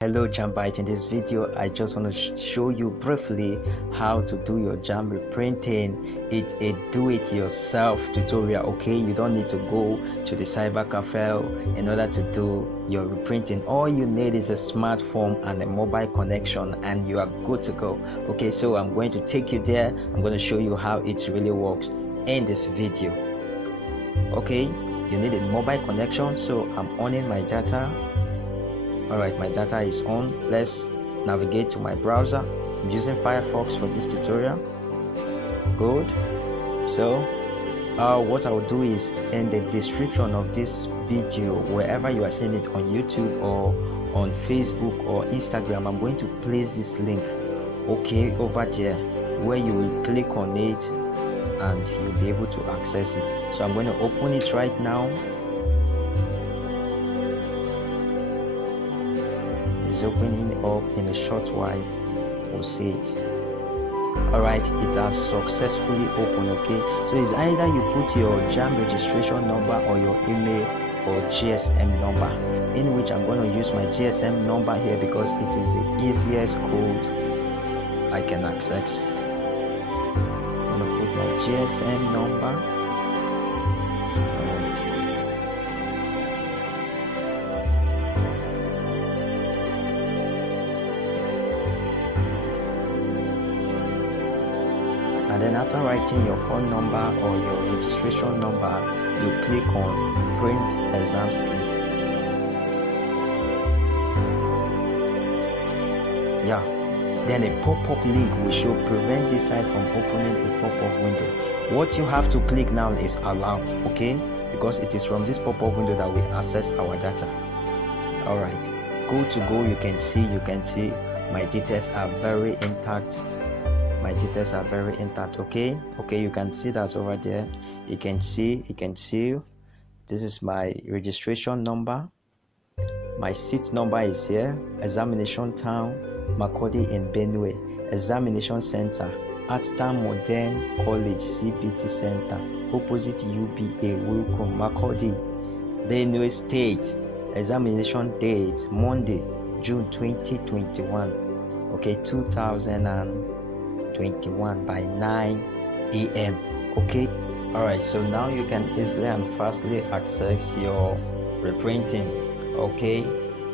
Hello Jambite, in this video I just want to show you briefly how to do your Jamb reprinting. It's a do-it-yourself tutorial. Okay, you don't need to go to the cyber cafe in order to do your reprinting. All you need is a smartphone and a mobile connection and you are good to go. Okay, so I'm going to take you there. I'm going to show you how it really works in this video. Okay, you need a mobile connection, so I'm on my data. Alright, my data is on. Let's navigate to my browser. I'm using Firefox for this tutorial. Good. So what I will do is in the description of this video, wherever you are seeing it on YouTube or on Facebook or Instagram, I'm going to place this link, okay, over there, where you will click on it and you'll be able to access it. So I'm going to open it right now. Is opening up in a short while. We'll see it. Alright, it has successfully opened. Okay, so it's either you put your Jamb registration number or your email or GSM number, in which I'm going to use my GSM number here because it is the easiest code I can access. I'm going to put my GSM number. And then after writing your phone number or your registration number, you click on print exam slip. Yeah, then a pop-up link will show prevent this site from opening a pop-up window. What you have to click now is allow, okay, because it is from this pop-up window that we access our data. All right, go to go. You can see my details are very intact. My details are very intact. Okay, you can see that over there. You can see this is my registration number. My seat number is here. Examination town, Makurdi in Benue. Examination center, Attan Modern College CBT Center, opposite UBA, Welcome, Makurdi, Benue State. Examination date Monday, June 2021. Okay, 2021 by 9 a.m. Okay, all right, so now you can easily and fastly access your reprinting. Okay,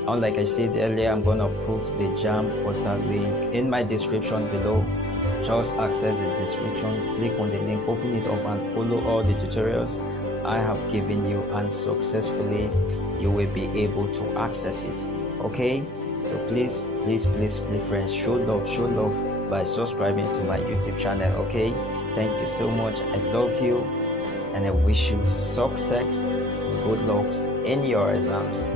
like I said earlier, I'm gonna put the Jamb portal link in my description below. Just access the description, click on the link, open it up and follow all the tutorials I have given you, and successfully you will be able to access it. Okay, so please friends, show love by subscribing to my YouTube channel. Okay, thank you so much. I love you and I wish you success and good luck in your exams.